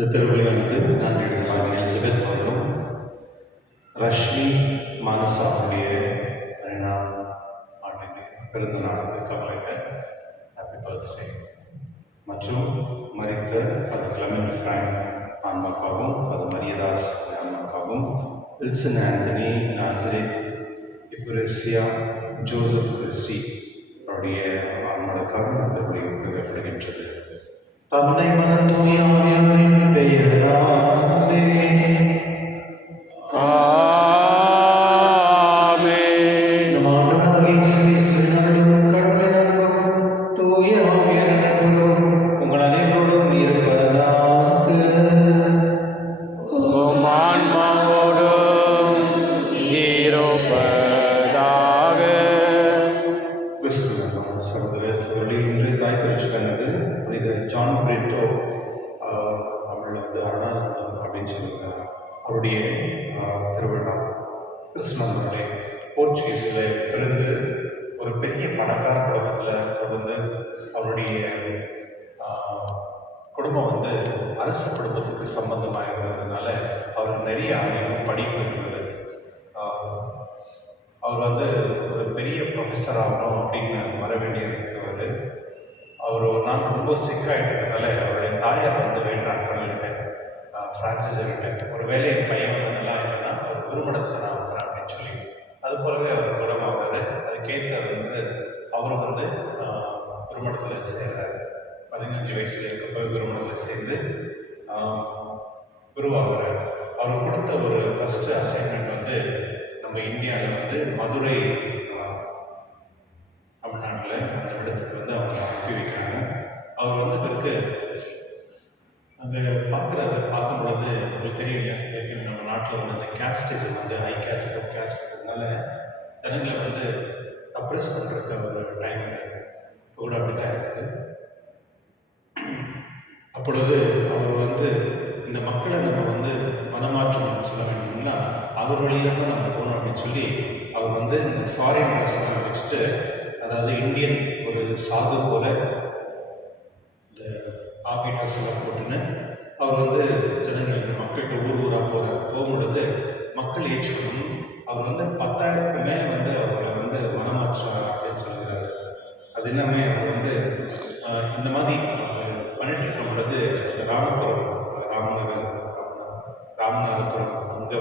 இந்த திருவிழையானது நான் எலிசபெத் அவர்களும் ரஷ்மி மானசாவுடைய 2ஆம் ஆண்டு பிறந்த நாளுக்கு கவலைகள் ஹாப்பி பர்த்டே மற்றும் மரித்த ஃபாதர் கிளமெண்ட் ஃப்ராங்க் ஆன்மாக்காகவும் ஃபாதர் மரியதாஸ் ஆன்மாக்காகவும் வில்சன் ஆண்டனி நாசரேத் இப்ரெசியா ஜோசப் கிறிஸ்டி அவருடைய ஆன்மாவுக்காக இந்த திருவிழை கொடுக்கப்படுகின்றது. தந்தை மகன் தூய ஆவியாரின் பெயராலே ஆமென். நம் ஆண்டவராகிய இயேசு கிறிஸ்துவின் அருளும் கடவுளின் அன்பும் தூய ஆவியாரின் நட்புறவும் உங்கள் அனைவரோடும் இருப்பதாக. உம் ஆன்மாவோடும் இருப்பதாக. கிறிஸ்துவின் சகோதர சகோதரி இன்று தாய் திருச்சிக்கானது புனித ஜான் பிரிட்டோ தமிழில் அருணானந்தம் அப்படின்னு சொல்லுவாங்க. அவருடைய திருவிழா கிறிஸ்துவனுடைய போர்ச்சுகீஸில் பிறந்து ஒரு பெரிய பணக்கார குடும்பத்தில் பிறந்து அவருடைய குடும்பம் அரசு குடும்பத்துக்கு சம்பந்தமாக இருந்ததுனால அவருக்கு நிறைய அறிவு படிப்பு இருந்தது. அவர் ஒரு பெரிய ப்ரொஃபஸர் ஆகணும் அப்படின்னு வர வேண்டியிருக்கிறவர். அவர் ஒரு நாள் ரொம்ப சிக்காயிட்டதுனால அவருடைய தாயார் வேண்டாம் கடவுள்கிட்ட ஃப்ரான்சிஸ் கிட்ட ஒரு வேலையை பையன் நல்லா இல்லைன்னா ஒரு குருமடத்தில் நான் வைக்கிறேன் அப்படின்னு சொல்லி அது போலவே அவர் குணமாகிறாரு. அதுக்கேற்ற அவரும் குருமடத்தில் சேர்றாரு. 15 வயசுல இருக்கப்போ குருமடத்தில் சேர்ந்து குருவாகிறார். அவர் கொடுத்த ஒரு ஃபஸ்ட்டு அசைன்மெண்ட் நம்ம இந்தியாவில் மதுரை தமிழ்நாட்டில் அந்த இடத்துக்கு அவங்க அனுப்பி வைக்கிறாங்க. அவர் பிறகு அங்கே பார்க்கும்பொழுது உங்களுக்கு தெரியல, ஏற்கனவே நம்ம நாட்டில் இந்த casteism high caste low caste இருக்கிறதுனால ஜனங்களை அப்ரெஸ் பண்ணுறதுக்கு ஒரு டைம் இப்போ கூட அப்படி தான் இருக்குது. அப்பொழுது அவர் இந்த மக்களை நம்ம மனமாற்றம் சொல்ல வேண்டும்னா அவர் வழியில் தான் நம்ம போகணும் அப்படின்னு சொல்லி அவர் இந்த ஃபாரின் ட்ரெஸ்லாம் வச்சுட்டு, அதாவது இந்தியன் ஒரு சாது போல இந்த ஆபி ட்ரெஸ் எல்லாம் போட்டுன்னு அவர் ஜனங்களுக்கு மக்கள்கிட்ட ஊர் ஊராக போகும்பொழுது மக்கள் ஏற்றுக்கணும். அவர் 10,000க்கு மேலே அவர்களை மனமாற்றார் அப்படின்னு சொல்கிறார். அது எல்லாமே அவர் இந்த மாதிரி பண்ணிட்டு இருக்கும் பொழுது இந்த ராமபுரம் ராமநாதபுரம் அங்கே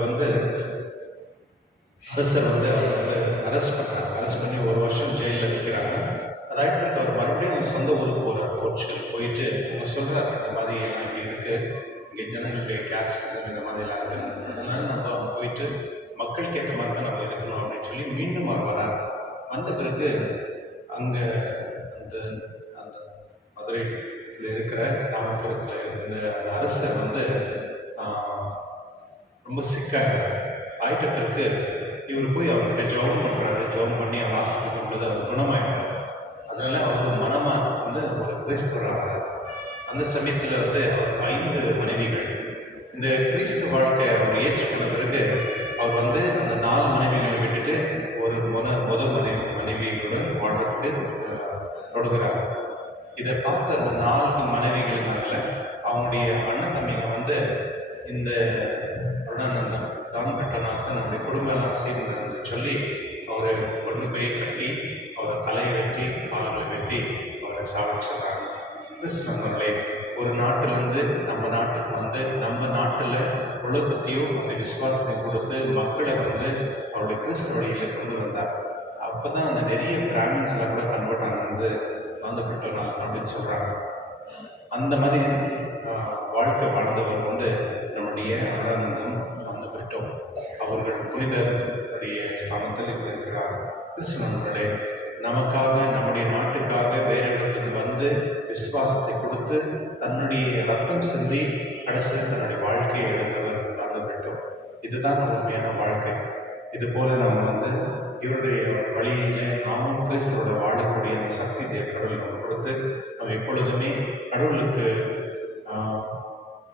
அரசர் அவர் அரெஸ்ட் பண்ணுறாங்க. அரெஸ்ட் பண்ணி 1 வருஷம் ஜெயிலில் வைக்கிறாங்க. அதாகிட்டு அவர் மறுபடியும் சொந்த ஊருக்கு போகிறார். போர்ச்சுகல் போயிட்டு அவங்க சொல்கிறார், இந்த மாதிரி எல்லாம் இப்படி இருக்குது, இங்கே ஜனங்களுடைய கேஸ்ட் இந்த மாதிரிலாம் இருக்குது, அதனால நம்ம போயிட்டு மக்களுக்கு ஏற்ற மாதிரி தான் நம்ம இருக்கணும் அப்படின்னு சொல்லி மீண்டும் அவர் வரார். வந்த பிறகு அங்கே அந்த அந்த மதுரையில் இருக்கிற ராமபுரத்தில் இருந்த அந்த அரசர் ரொம்ப சிக்காக ஆயிட்ட பிறகு இவர் போய் அவர்கிட்ட ஜெபம் பண்ணுறாரு. ஜெபம் பண்ணி அவர் ஆசிரியர் பொழுது அவர் குணமாயிட்டார். அதனால அவர் மனமாக ஒரு கிறிஸ்தவராக அந்த சமயத்தில் அவருக்கு 5 மனைவிகள். இந்த கிறிஸ்து வாழ்க்கை அவர் ஏற்றுக்கொண்ட பிறகு அவர் அந்த 4 மனைவிகளை விட்டுட்டு ஒரு முதல் மனைவியோட வாழ்றதுக்கு தொடங்குகிறார். இதை பார்த்து அந்த 4 மனைவிகளினால அவங்களுடைய அண்ணன் தம்பிங்க இந்த அருணானந்தம் டான் பெட்டனாக நம்முடைய குடும்பம் எல்லாம் சேர்ந்து சொல்லி அவரை கொண்டு போய் கட்டி அவரை தலையை வெட்டி காலங்களை வெட்டி அவரை சாதிச்சிடுறாங்க. கிறிஸ்தவர்களே, ஒரு நாட்டிலேருந்து நம்ம நாட்டுக்கு வந்து நம்ம நாட்டில் ஒழுக்கத்தையும் அந்த விசுவாசத்தையும் கொடுத்து மக்களை வந்து அவருடைய கிறிஸ்து வழியில் கொண்டு வந்தார். அப்போ தான் அந்த நிறைய பிராமின்ஸில் கூட கன்வெர்ட் ஆனது வந்துவிட்டோம் அப்படின்னு சொல்கிறாங்க. அந்த மாதிரி வாழ்க்கை வாழ்ந்தவர் வந்து நம்முடைய ஆனந்தம் அந்த விட்டோம். அவர்கள் புனிதருடைய ஸ்தானத்தில் இருக்கிறார். கிறிஸ்தவர்களே, நமக்காக நம்முடைய நாட்டுக்காக வேறு இடத்துலேருந்து வந்து விசுவாசத்தை கொடுத்து தன்னுடைய ரத்தம் சிந்தி கடைசியில் தன்னுடைய வாழ்க்கையை இழந்தவர் வாழ்ந்து விட்டோம். இதுதான் உண்மையான வாழ்க்கை. இது போல நாம் வந்து இவருடைய வழியிலே நாமும் கிறிஸ்துவோட வாழக்கூடிய அந்த சக்தி கடவுள் நம்ம கொடுத்து நம்ம எப்பொழுதுமே கடவுளுக்கு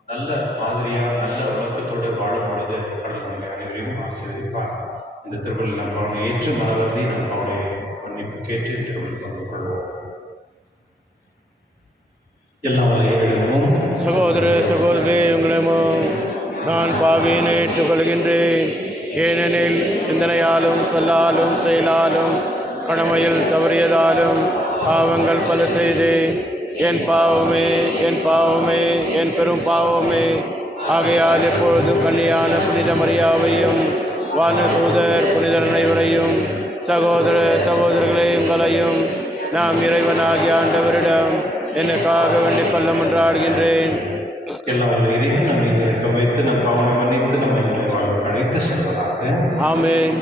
நல்ல மாதிரியாக நல்ல வழக்கத்தோடு வாழும் பொழுது கடவுள் நம்மை அனைவரையும் ஆசீர்வதிப்பார். இந்த திருவிழா நம்ம அவனை ஏற்று மனவர்த்தி நம்ம அவனை மன்னிப்பு கேட்டு திருவிழா பங்கு கொள்வோம். எல்லாம் வலையிடமும் சகோதர சகோதரி, உங்களிடமும் நான் பாவியினை ஏற்றுக்கொள்கின்றேன். ஏனெனில் சிந்தனையாலும் சொல்லாலும் செயலாலும் கடமையில் தவறியதாலும் பாவங்கள் பல செய்தேன். என் பாவமே, என் பாவமே, என் பெரும் பாவமே. ஆகையால் எப்பொழுதும் கன்னியான புனித மரியாவையும் வானதூதர் புனிதர் அனைவரையும் சகோதர சகோதரர்களே உங்களையும் நாம் இறைவனாகிய ஆண்டவரிடம் எனக்காக வேண்டிக் கொள்ள மன்றாடுகின்றேன். எல்லாம் இருக்க வைத்து நம் பாவனை மன்னித்து நம்ம அழைத்து செல்வதாக. ஆமென்.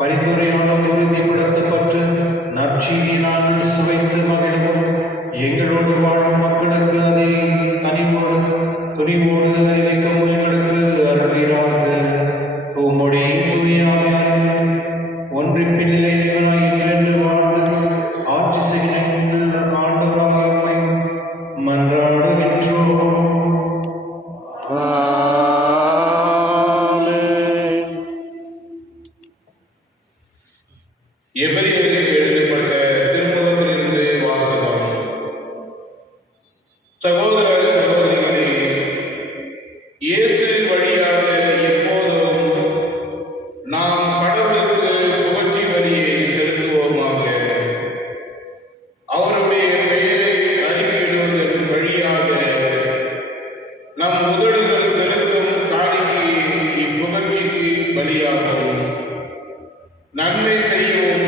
பரிந்துரையாளர் உறுதிப்படுத்தப்பட்டு நற்செய்தியினால் சுவைத்து மகிழவும் எங்களோடு வாழும் மக்களுக்கு அதை துணிவோடு அறிவிக்கவும் எங்களுக்கு அருள்வீராக. உம்முடைய தூயாவின் ஒன்றிப்பின் நிலைகளாய் என்றென்று வாழ்ந்து ஆட்சி செய்கின்ற ஆண்டவராக மன்றாடுகின்றோம். எபிரேயருக்கு எழுதப்பட்ட திருமுகத்திலிருந்து வாசகம். சகோதர சகோதரிகளே, இயேசு வழியாக எப்போதும் நாம் கடவுளுக்கு புகழ்ச்சி வரியை செலுத்துவோமாக. அவருடைய பெயரை அறிக்கையிடுவதன் வழியாக நம் உதடுகள் செலுத்தும் காணிக்கை இப்புகழ்ச்சிக்கு பலியாகும். நன்மை செய்யவும்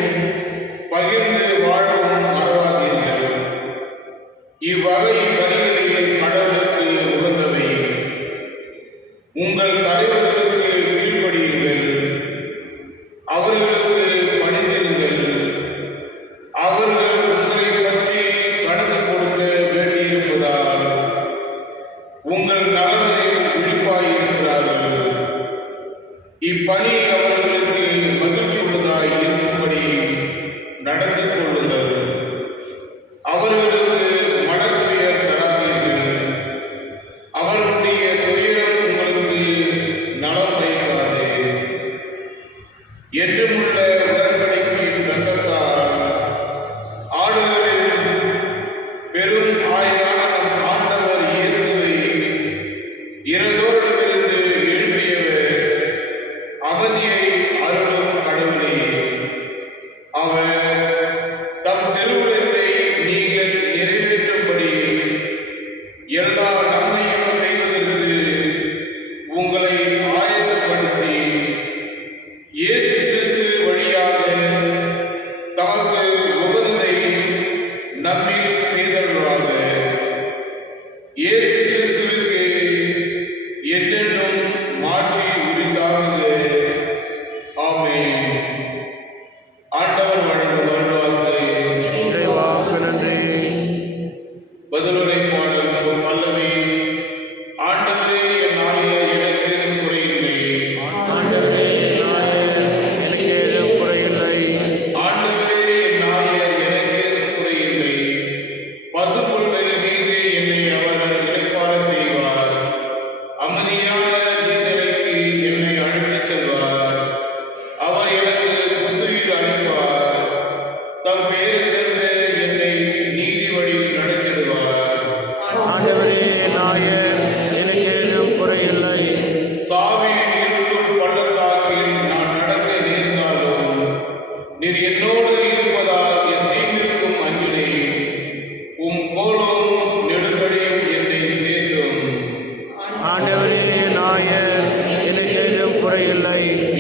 பகிர்ந்து வாழவும் மறவாதீர்கள். இவ்வகை பலிகளில் கடவுளுக்கு உகந்தவை. உங்கள் தலைவர்களுக்கு கீழ்ப்படியுங்கள், அவர்களுக்கு பணிந்திருங்கள். அவர்கள் உங்களை பற்றி கணக்கு கொடுக்க வேண்டியிருப்பதால் உங்கள் நலனில் விழிப்பாயிருக்கிறார்கள். இப்பணி அவர்களுக்கு மகிழ்ச்சி உள்ளதாய் இருக்கும்படி நடந்து கொள்ளுங்கள். அவர்களுக்கு மனத்துயர் தராதீர்கள். அவர்களுடைய துயரம் உங்களுக்கு நலம் வைக்காது. என்றுமுள்ள உடன்படிக்கையின் இரத்தத்தால் ஆடுகளின் பெரும் ஆயரான நம் ஆண்டவர் இயேசுவை இறந்தோரிடமிருந்து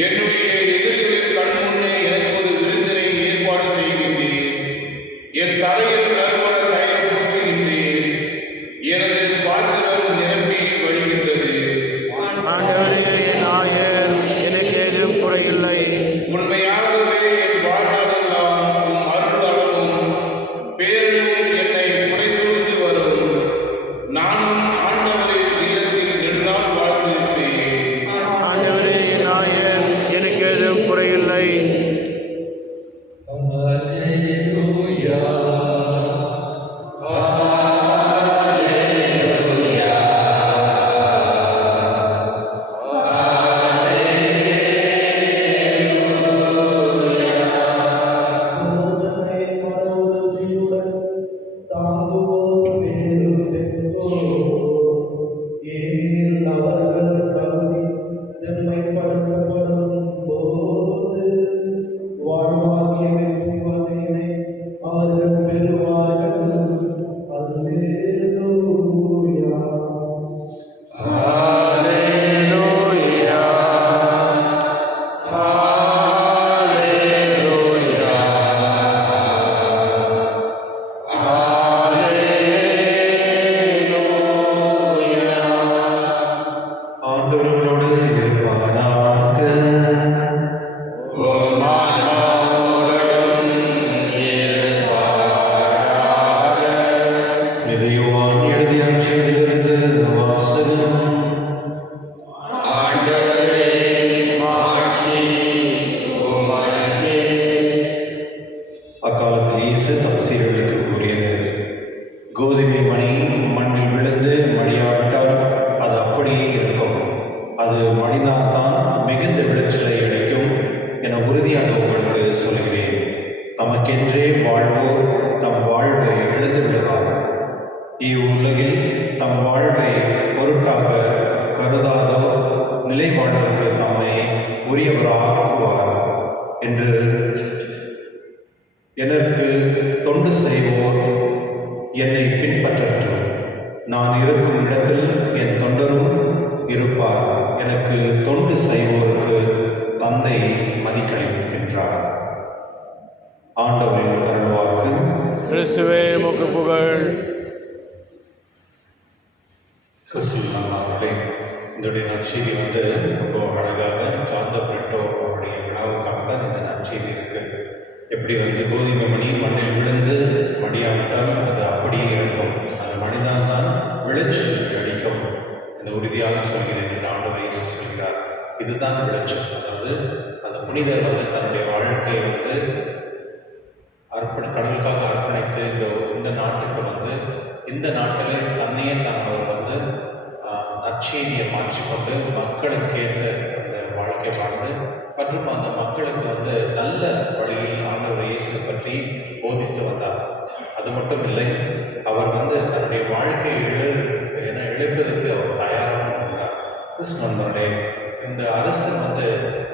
என்னுடைய எதிரிகளின் கண் முன்னே எனக்கு ஒரு விருந்தினை ஏற்பாடு செய்கின்றேன். என் தலையில் நறுமண தைலம் பூசுகின்றேன். எனது பாத்திரம் நிரம்பி வழிகின்றது. ஆண்டவரே, என் ஆயர், எனக்கு ஏதும் குறையில்லை. உண்மையாகவே என் வாழ்நாளெல்லாம் உம் அருளாளரும் பேரன்பும் என்னை புடைசூழ்ந்து வரும். நானும் ஆண்டவரின் இல்லத்தில் நெடுநாள் வாழ்ந்திருப்பேன். ஆண்டவரே, என் ஆயர், எனக்கு ஏதும் குறையில்லை. சோதனை மன உறுதியுடன் தாங்குவோர் பேறு பெற்றோர். ஏனெனில் அவர்கள் தகுதி செம்மைப்படுத்தப்படும் போது வாழ்வாகிய வெற்றி வகையினை அவர்கள் பெறுவார்கள். அல்லேலூயா. ஹல்லேலூயா. ஹல்லேலூயா. ஹல்லேலூயா. ஆண்டவர்களோடு இருப்பானாக. உம் ஆன்மாவோடும் இருப்பாராக. யோவான் எழுதிய நற்செய்தியிலிருந்து வாசகம். ஆண்டவரே, மாட்சி உமக்கே. அக்காலத்தில் இயேசு தம் சீடர்களுக்கு கூறியது, கோதுமை மணி மண்ணில் விழுந்து மடியாவிட்டால் அது அப்படியே இருக்கும். அது மணினால்தான் மிகுந்த விளைச்சலை அளிக்கும் என உறுதியாக உங்களுக்கு சொல்கிறேன். தமக்கென்றே வாழ்வோர் தம் வாழ்வை இழந்து விடுவார். இவ்வுலகில் தம் வாழ்வை பொருட்டாக கருதாதோர் நிலை வாழ்வுக்கு தம்மை உரியவராக்குவார் என்று எனக்கு தொண்டு செய்வோர் என்னை பின்பற்றட்டும். நான் இருக்கும் இடத்தில் என் தொண்டரும் இருப்பார். எனக்கு தொண்டு செய்வோருக்கு தந்தை மதிக்களிக்கின்றார். ஆண்டவரின் அருள்வாக்கு. கிறிஸ்துவே, உமக்கு புகழ். கிறிஸ்துவர்களே, இதோடைய நற்செய்தி ரொம்ப அழகாக சாந்த பிரிட்டோ அவருடைய விழாவுக்காக தான் இந்த நற்செய்தி இருக்கு. எப்படி கோதுமை மணி மண்ணில் விழுந்து மடியாவிட்டால் அது அப்படியே இருக்கும். அது மனிதான் தான் விளைச்சல் அளிக்கும் இந்த உறுதியாக சொல்கிறேன் என்று ஆண்டவர் இயேசு சொல்கிறார். இதுதான் விளைச்சல். அதாவது அந்த புனிதர் தன்னுடைய வாழ்க்கையை கடலுக்காக அர்ப்பணித்து இந்த நாட்டுக்கு இந்த நாட்டிலே தன்னையே தான் அவர் நற்செய்தியை மாற்றிக்கொண்டு மக்களுக்கேற்ற அந்த வாழ்க்கை வாழ்ந்து மற்றும் அந்த மக்களுக்கு நல்ல வழியில் ஆண்டவர் இயேசு பற்றி போதித்து வந்தார். அது மட்டும் இல்லை, அவர் தன்னுடைய வாழ்க்கையை இழப்பதற்கு அவர் தயாராக இருந்தார். கிறிஸ்துவனுடைய இந்த அரசன்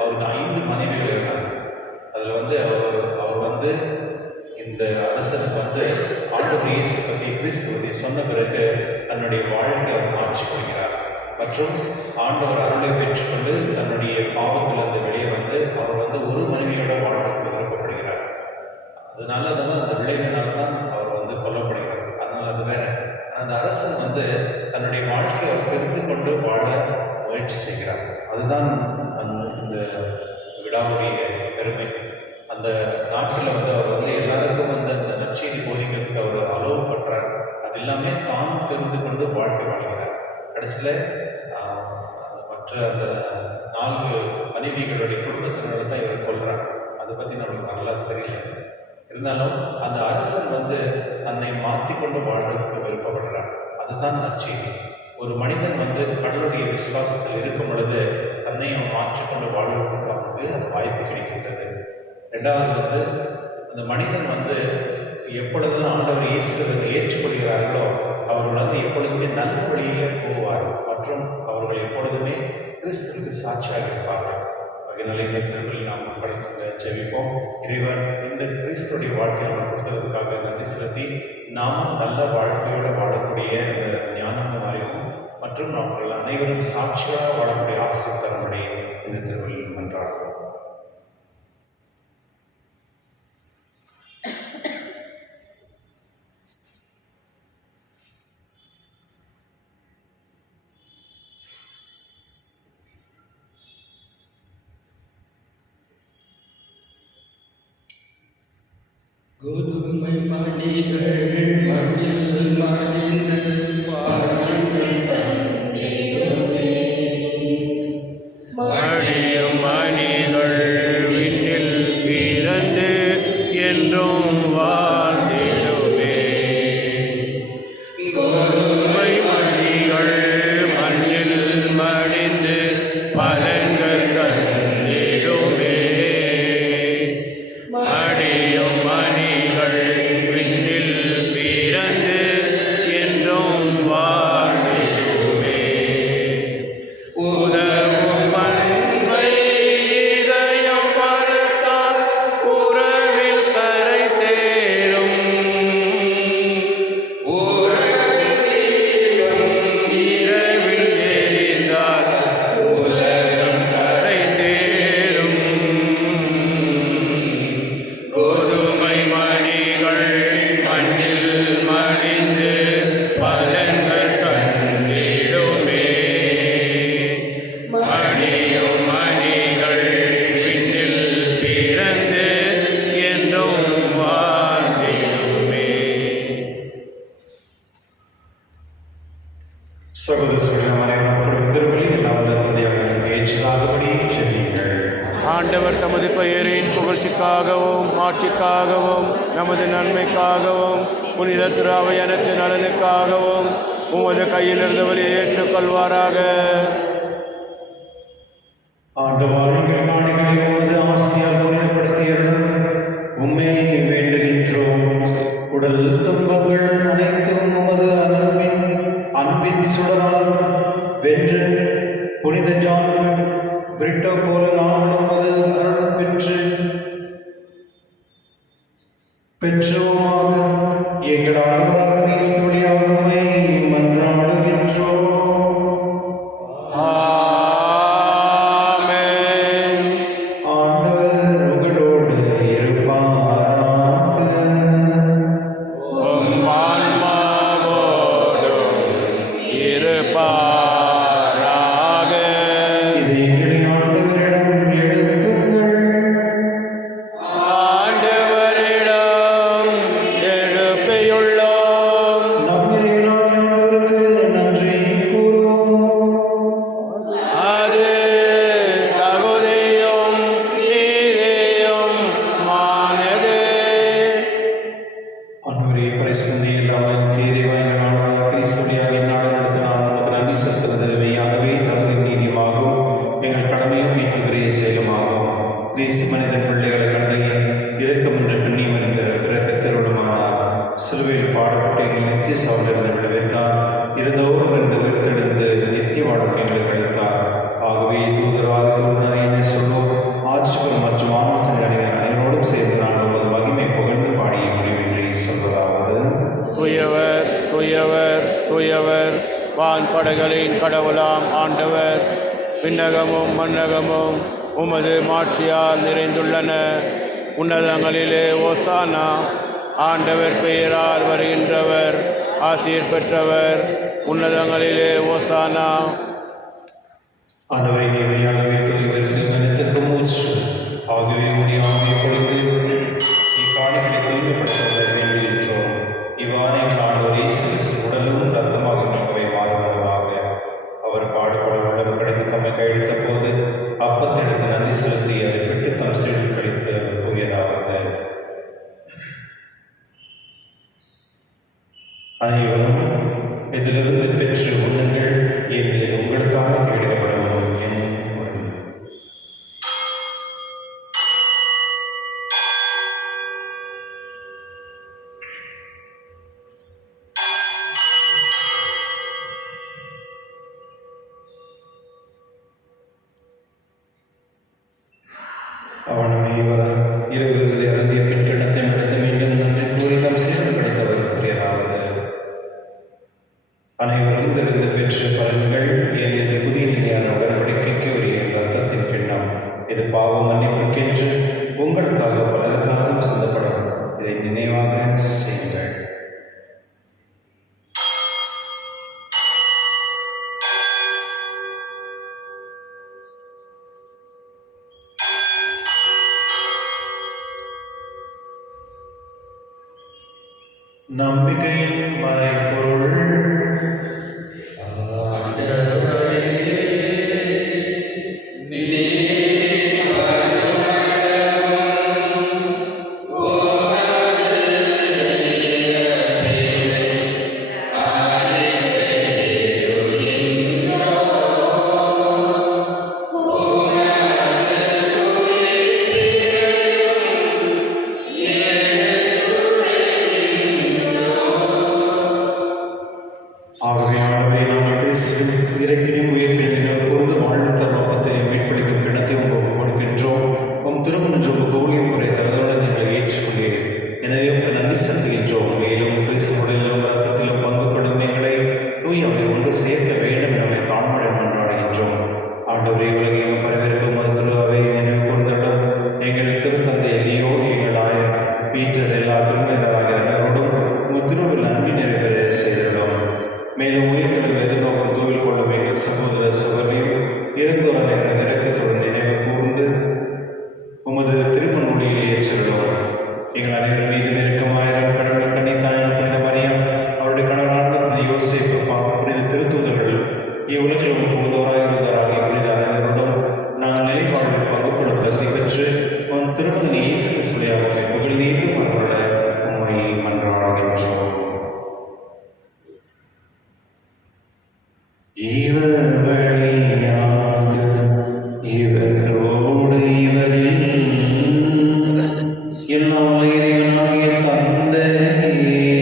அவருக்கு 5 மனைவிகள் இருந்தார். அதில் அவர் இந்த அரசனுக்கு ஆண்டவர் இயேசு பற்றி கிறிஸ்துவதை சொன்ன பிறகு தன்னுடைய வாழ்க்கையை அவர் மாற்றிக்கொள்கிறார். மற்றும் ஆண்டவர் அருளை பெற்றுக்கொண்டு தன்னுடைய பாவத்திலிருந்து வெளியே அவர் ஒரு மனைவியோட வாழ்க்கை விருப்பப்படுகிறார். அதனால அந்த விளைவினால் தான் அவர் கொல்லப்படுகிறார். அதனால அது வேற. அந்த அரசன் தன்னுடைய வாழ்க்கையை அவர் தெரிந்து கொண்டு வாழ முயற்சி செய்கிறார். அதுதான் இந்த விழாவுடைய பெருமை. அந்த நாட்டில் அவர் எல்லாருக்கும் அந்த நற்செய்தி போதிக்கிறதுக்கு அவர் அலோவ் பண்றார். அது எல்லாமே தான் தெரிந்து கொண்டு வாழ்க்கை வாழ்கிறார். கடைசியில் மற்ற அந்த 4 மனைவிகளுடைய குடும்பத்தினர்கள் தான் இவர் கொல்றாங்க. அதை பற்றி நம்மளுக்கு வரலாறு தெரியல. இருந்தாலும் அந்த அரசன் தன்னை மாற்றிக்கொண்டு வாழ்றதுக்கு விருப்பப்படுறார். அதுதான் நற்செய்தி. ஒரு மனிதன் கடவுளுடைய விசுவாசத்தில் இருக்கும் பொழுது தன்னையும் மாற்றிக்கொண்டு வாழ்வதற்கு அவனுக்கு அந்த வாய்ப்பு கிடைக்கின்றது. ரெண்டாவது அந்த மனிதன் எப்பொழுதெல்லாம் ஆண்டவர் இயேசுவை ஏற்றுக்கொள்கிறார்களோ அவர்கள் எப்பொழுதுமே நல்ல வழியிலே போவார் மற்றும் அவர்கள் எப்பொழுதுமே கிறிஸ்துவுக்கு சாட்சியாக இருப்பார்கள். அதனால இந்த திருப்பலில் நாம் படித்து ஜெபிப்போம். இறைவன் இந்த கிறிஸ்துடைய வாழ்க்கையை நம்ம கொடுத்துறதுக்காக நன்றி செலுத்தி நாமும் நல்ல வாழ்க்கையோடு வாழக்கூடிய இந்த ஞானமும் அறிவும் மற்றும் அவர்கள் அனைவரும் சாட்சியாக வாழக்கூடிய ஆசிரியர் தரமுடைய இந்த திருப்பலியில் நன்றாக கோதுமை மணிகள் மண்ணில் மடிந்து வாழ்வின் தந்திடுமே. மடியும் மணிகள் விண்ணில் பிறந்து என்றும் வாழ்ந்திடுமே. கோதுமை மணிகள் மண்ணில் மடிந்து பலன்கள் தந்திடுமே. மடியும் மணிகள் விண்ணில் பிறந்து என்றும் வாழ்ந்திடுமே. உதவும் பண்பை இதயம் வளர்த்தால் உறவில் கரை தேரும். உறவின் தீபம் இரவில் எரிந்தால் உலகம் கரை தேரும். கோதுமை மணிகள் மண்ணில் மடிந்து பலன்கள் தந்திடுமே. மடியும் மணிகள் விண்ணில் பிறந்து என்றும் வாழ்ந்திடுமே. சகோதர சகோதரிகளே, அனைவரும் திருமணி எல்லாம் தந்தையாக ஏற்றதாகபடி செல்லுங்கள். ஆண்டவர் தமது பெயரின் புகழ்ச்சிக்காகவும் ஆட்சிக்காகவும் நமது நன்மைக்காகவும் புனித திராவையனத்தின் நலனுக்காகவும் உமது கையிலிருந்து வழியை ஏற்றுக்கொள்வாராக. ஆண்டவர் எங்கள் காணிகளை உமது ஆசையால் புனிதப்படுத்தியருளும். உம்மை வேண்டுகின்றோம். உடல் துன்பங்கள் அனைத்தும் உமது அன்பின் சுடரால் வென்று புனித ஜான் பிரிட்டோ போல நாங்களும் உமது அருள் பெற்றோமாக எங்கள் ஆண்டவராக கிறிஸ்து வழியாக உம்மை மன்றாடுகின்றோம். ஆமென். ஆண்டவர் உங்களோடு இருப்பாராக. உம் ஆன்மாவோடும் இருப்பாராக. இது எங்களை ஆண்டவரிடம் எழுத்துங்கள். ஆண்டவரிடம் எழுப்பியுள்ளோம். நம் இறைவனாகிய ஆண்டவருக்கு நன்றி கூறுவோம். அது தகுதியும் நீதியும் மானது. ஆண்டவரே, பரிசுத்தமே இல்லாமல் தீரைவாய் எங்கள் ஆண்டவராகிய கிறிஸ்து வழியாக இந்நாடு நடத்த நான் உமக்கு நன்றி செலுத்துவது மெய்யாகவே தகுதியும் நீதியுமாகும். எங்கள் கடமையும் மீட்புக்குரிய செயலுமாகும். கிறிஸ்து மனிதன் பிள்ளைகளை கண்டு இரக்கமின்றி கண்ணீர் மறிந்த இரக்கத்திற்குமானார். சிலுவையில் பாடுபட்டு எங்கள் நித்திய சகோதரனை விளைவித்தார். இருந்தோறும் இருந்து உயிர்த்தெழுந்து நித்திய வாழ்க்கை எங்களுக்கு அளித்தார். ஆகவே தூதரவாதத்தோடு என்ன சொல்வோம்? ஆட்சிபுரம் மற்றும் ஆலோசனை அறிஞர் அனைவரோடும் சேர்ந்து நான் உமது மகிமை புகழ்ந்து பாடிய முடிவின்றி சொல்வதாவது: துயவர் துயவர் துயவர் வான்படைகளின் கடவுளாம் ஆண்டவர். விண்ணகமும் மண்ணகமும் உமது மாட்சியால் நிறைந்துள்ளன. உன்னதங்களிலே ஓசானா. ஆண்டவர் பெயரால் வருகின்றவர் ஆசீர் பெற்றவர். உன்னதங்களிலே ஓசானா. ஆண்டவரை நேர்மையாகவே தூய்மைக்கு மனிதற்கு மூச்சு. ஆகவே உடைய ஆவியை பொழுது இக்காணிகளை தூய்மைப்படுத்த வேண்டுகின்றோம். இவ்வாறு எங்கள் ஆண்டவர் இயேசு கிறிஸ்து உடலும் இரத்தமாக நம்மை மாறுவதாக. அவர் பாடுபட உள்ளம் கடிந்து தம்மை கையெழுத்த போது அப்பத்தெடுத்து நன்றி செலுத்தி அதை பெற்று தம் சீடில் கழித்து கூறியதாவது: அனைவரும் இதிலிருந்து பெற்று உண்ணுங்கள், ஏனெனில் இது உங்களுக்காக கைவிடப்படும் என் உடல். அவனுமே இரவில் இறந்திய பின் கிண்ணத்தை நடத்த வேண்டும் நன்றி கூறி தம் சீடர் கிடைத்தவர் கூறியதாவது: அனைவரும் இதிலிருந்து பெற்று பலன்கள், ஏன் இது புதிய நிலையான உடன்படிக்கைக்கு உரிய இரத்தத்தின் கிண்ணம். இது பாவ மன்னிப்புக்கென்று உங்களுக்காக பலருக்காகவும் சிந்தப்படும். இதை நினைவாக செய்யுங்கள். நம்பிக்கையின் மறைபொருள். ஆண்டவரே, நீர் வருமளவும் உமது இறப்பினை அறிக்கையிடுகின்றோம். உமது ஆகவே ஆண்டவரே, நாங்கள் கிறிஸ்துவின் இறப்பினையும் உயிர்ப்பினையும் நினைவு கூர்ந்து வாழ்வு தர்மத்தையும் மீட்பளிக்கும் கிணத்தையும் உங்களுக்கு கொடுக்கின்றோம். உம் திருமணம் ஊழியம் முறை தரதுடன் நீங்கள் ஏற்றுக்கொள்கிறேன். எனவே உங்கள் நன்றி செலுத்துகின்றோம். மேலும் கிறிஸ்துவனுடையிலும் ரத்தத்திலும் பங்கு கொள்ளும் எங்களை தூய் அவை ஒன்று சேர்க்க வேண்டும் நம்மை தாழ்மையுடன் மன்றாடுகின்றோம். ஆண்டவரே, உலகையும் பரவிருக்கும் மது திருவாவை நினைவு கூர்ந்தளும் எங்கள் திருத்தந்தை எலியோ, எங்கள் ஆயர் பீட்டர், எல்லா திருநிலராகிய அனைவரோடும் திருவில் நன்மை நிறைவேற செய்திடும். மேலும் உயிர்த்தலில் எதிர்நோக்கும் தூவில் கொள்ளும் எங்கள் சகோதர சகோதரியும் இருந்தோர் அனைவரும் இறக்கத்துடன் நினைவு கூர்ந்து உமது திருமண ஒளியில் ஏற்றிவிடும். எங்கள் அனைவரும் மீது நெருக்கமாயிரம் கடவுள் கன்னித்தாயான புனித மரியா, அவருடைய கணவரான புனித யோசேப்பு, புனித திருத்தூதர்கள், இவ்வுலகில் உதவராக இருந்தவராகிய புனித அனைவரோடும் நாங்கள் நிலைப்பாடுகள் பங்கு கொள்ளும் தகுதி பெற்று உன் திருமதி இயேசு கிறிஸ்துவியாக புகழ்ந்தீர்த்து மன்றாட உம்மை மன்றாடுகின்றோம். இவர் வழியாக இவரோடு இவரில் எல்லாம் இறைவனாகிய தந்தையே,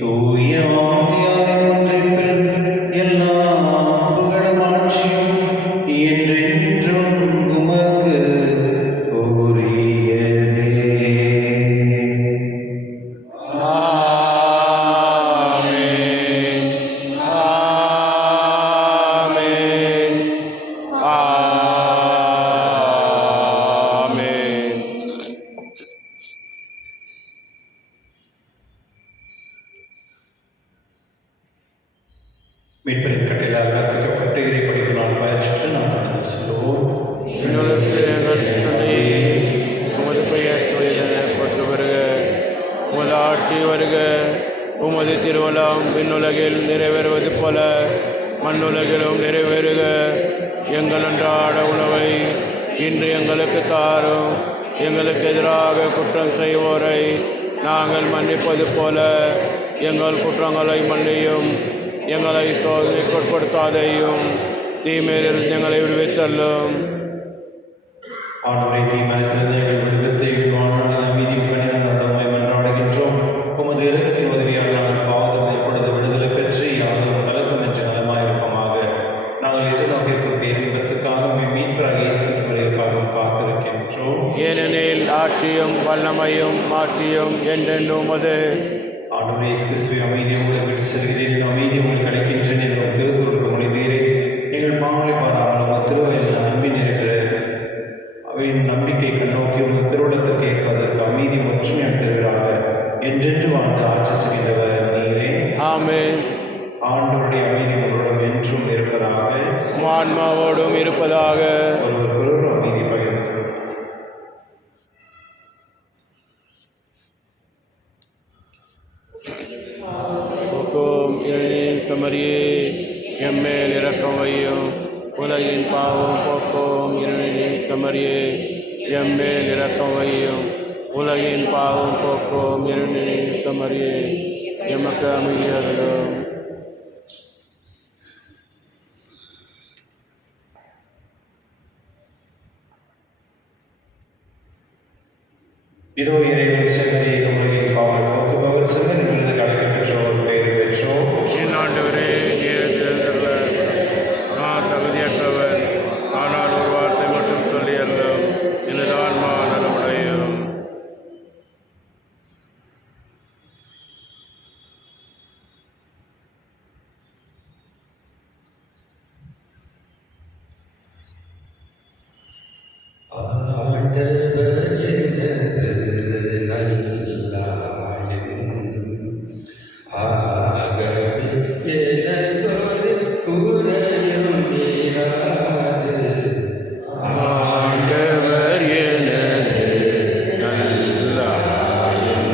தூய ஆவியாரின் ஒன்றிப்பில் எல்லா புகழும் ஆட்சியும் என்றென்றும் உமக்கு உரியதே. ஆமென். ஆமென். ஆமென். மீட்பரின் கட்டளையால் கற்பிக்கப்பட்டு இறைப்படிப்பினால் பயிற்சித்து நாம் கடந்து செல்வோம். விண்ணுலகில் எங்கள் தந்தையே, உமது பெயர் தூயதெனப்பட்டு வருக. உமது ஆட்சி வருக. உமது திருவலம் விண்ணுலகில் நிறைவேறுவது போல மண்ணுலகிலும் நிறைவேறுக. எங்கள் அன்றாட உணவை இன்று எங்களுக்கு தாரும். எங்களுக்கு எதிராக குற்றம் செய்வோரை நாங்கள் மன்னிப்பது போல எங்கள் குற்றங்களை மன்னியும். எங்களை சோதனைக்குட்படுத்தாதையும், தீமையிலிருந்து எங்களை விடுவித்தள்ளும். ஆண்டவரை, தீமனத்திலிருந்து எங்கள் விடுவித்து எங்கள் வாழ்நாளில் அமைதி உம்மை மன்றாடுகின்றோம். உமது இரக்கத்தின் உதவியால் நாங்கள் பாவத்தில் ஏற்படுத்த விடுதலை பெற்று யாதொரு கலக்கம் என்று நலமாயிருப்போமாக. நாங்கள் எதிர்நோக்கிற்கும் பேரின்பத்துக்காக மீட்பராக இயேசு கிறிஸ்துவிற்காகவும் காத்திருக்கின்றோம். ஏனெனில் ஆட்சியும் வல்லமையும் மாட்சியும் என்றென்றும் உமது. ஆண்டவரே, இயேசு கிறிஸ்துவை அமைதியை உங்களுக்கு விட்டு செல்கிறேன், அமைதியை உங்களுக்கு அளிக்கின்றேன் என்ற திருத்தூருக்கு மொழிந்தீரே. எங்கள் பாவங்களை பாராமல் உங்கள் திருவயிலில் அன்பின் இருக்கிற அவையின் நம்பிக்கை கண்ணோக்கி உங்கள் திருவுளத்திற்கு ஏற்பதற்கு அமைதி ஒற்றுமையாக தருகிறாக. என்றென்று வாழ்ந்து ஆட்சி செய்கின்றவர் நீரே. ஆமென். ஆண்டவருடைய அமைதி உங்களுடன் என்றும் இருப்பதாக. உம் ஆன்மாவோடும் இருப்பதாக. ஒருவர் அமைதி பகிர்ந்து போக்கும் இளநீர் சமரியே, எம்மேல் இரக்கம் வையும். உலகின் பாவம் போக்கும் இளநீர் சமரியே, எம்மேல் இரக்கம் வையும். உலகின் பாவம் போக்கும் இளநீர் சமரியே, எமக்கு அமைதியாகலும். இதோ இறைவன் செல்வரை உலகின் பாவம் போக்குபவர், செல்வன் விருது கலக்க பெற்றோர் பெயர் பெற்றோர். என் ஆண்டவரே, நீர் தேர்ந்தெடுக்க நான் தகுதியற்றவர். ஆனால் ஒரு வார்த்தை மட்டும் சொல்லி அருளும், எனது ஆன்மா நலமடையும். ஆண்டவர் எனது நல்லாயன்.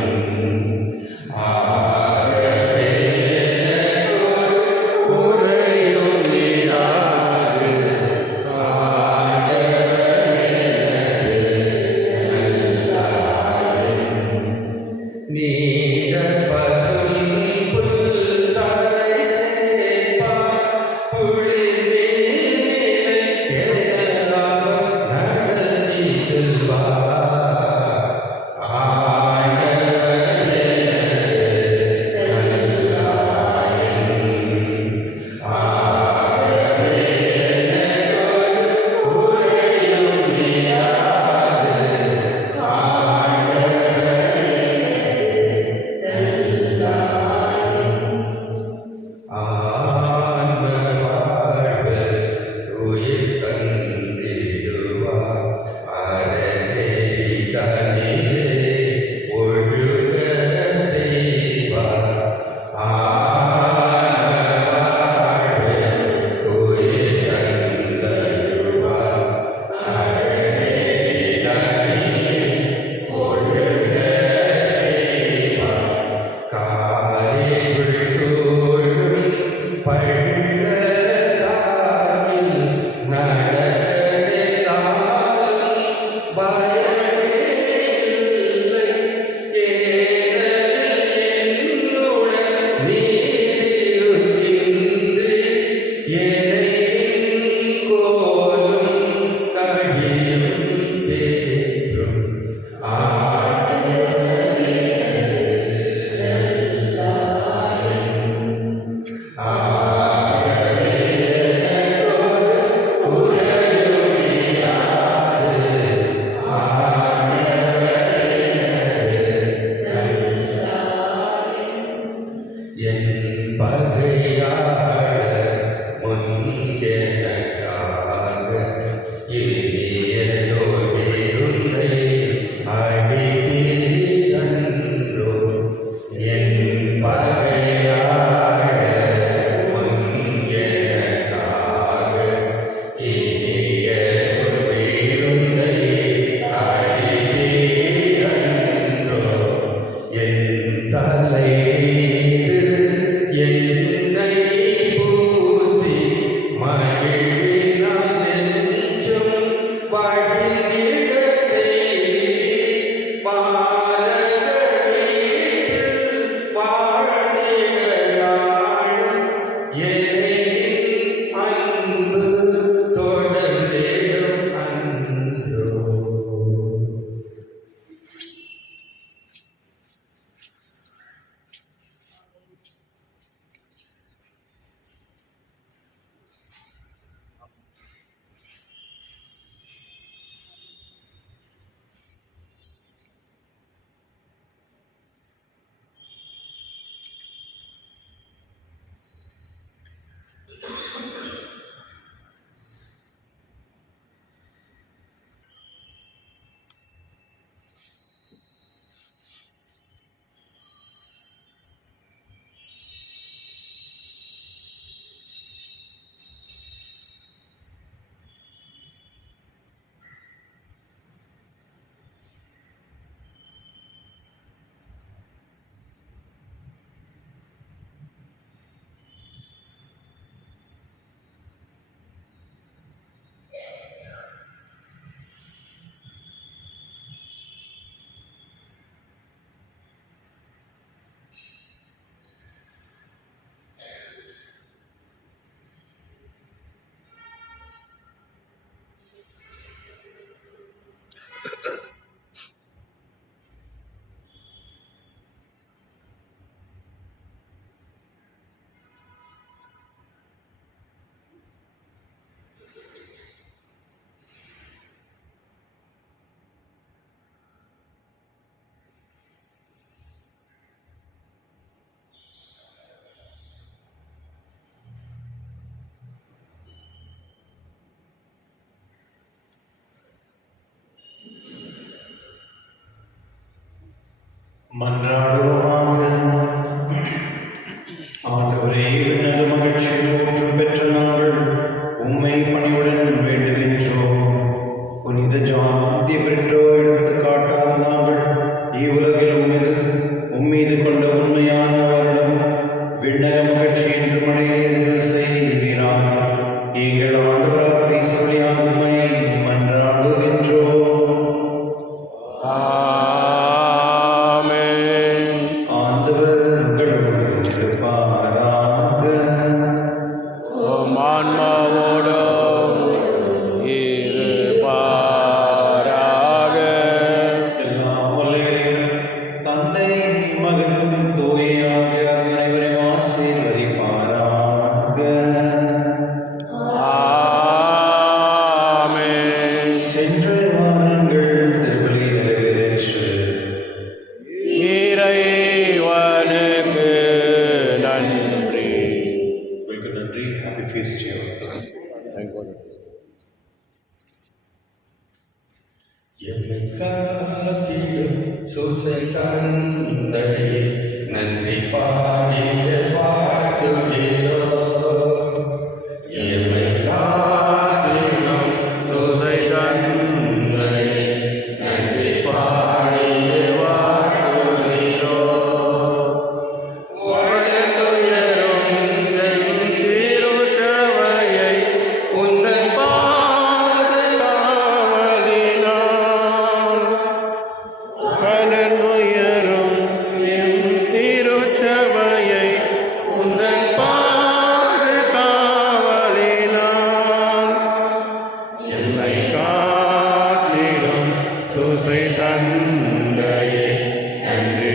மன்றாடுவோமாக. ஆண்டவரே, விண்ணக மகிழ்ச்சியில் ஊற்றம் பெற்ற நாங்கள் உம்மை பணிவுடன் வேண்டுகின்றோம். புனித ஜான் பிரிட்டோ எடுத்துக்காட்டாக நாங்கள் இவ்வுலகில் உம்மீது கொண்ட உண்மையான வருடம் விண்ணக மகிழ்ச்சி என்று மழையை செய்கிறார். எங்கள் ஆண்டவராக கிறிஸ்து வழியாக உம்மை மன்றாடுகின்றோம். ஆமென். ஆண்டவர் உங்களோடு இருப்பாராக. உம் ஆன்மாவோடும் இருப்பாராக. எல்லாம் வல்ல இறைவன், தந்தை, மகன், தூய ஆவியார் அனைவரையும் ஆசீர்வதிப்பாராக. ஆமென். சென்று வாருங்கள், திருப்பலி நிறைவேறிற்று. இறைவனுக்கு நன்றி. உங்களுக்கு நன்றி. Happy feast you. எம்மை காத்திடும் சூசை தந்தையே, நன்றி பாடிய வாழ்த்துகிறோம். எம்மை காத்திடும் சூசை தந்தையே, நன்றி பாடிய வாழ்த்துகிறோம். வாழ்ந்துயரும் என் திருச்சபையை உந்தன் பாதுகாவலினால் வளர்ந்துயரும் எம் திருச்சபையை உந்தன் பாதுகாவலினால் என்னை காத்திடும் சூசை தந்தையே, நன்றி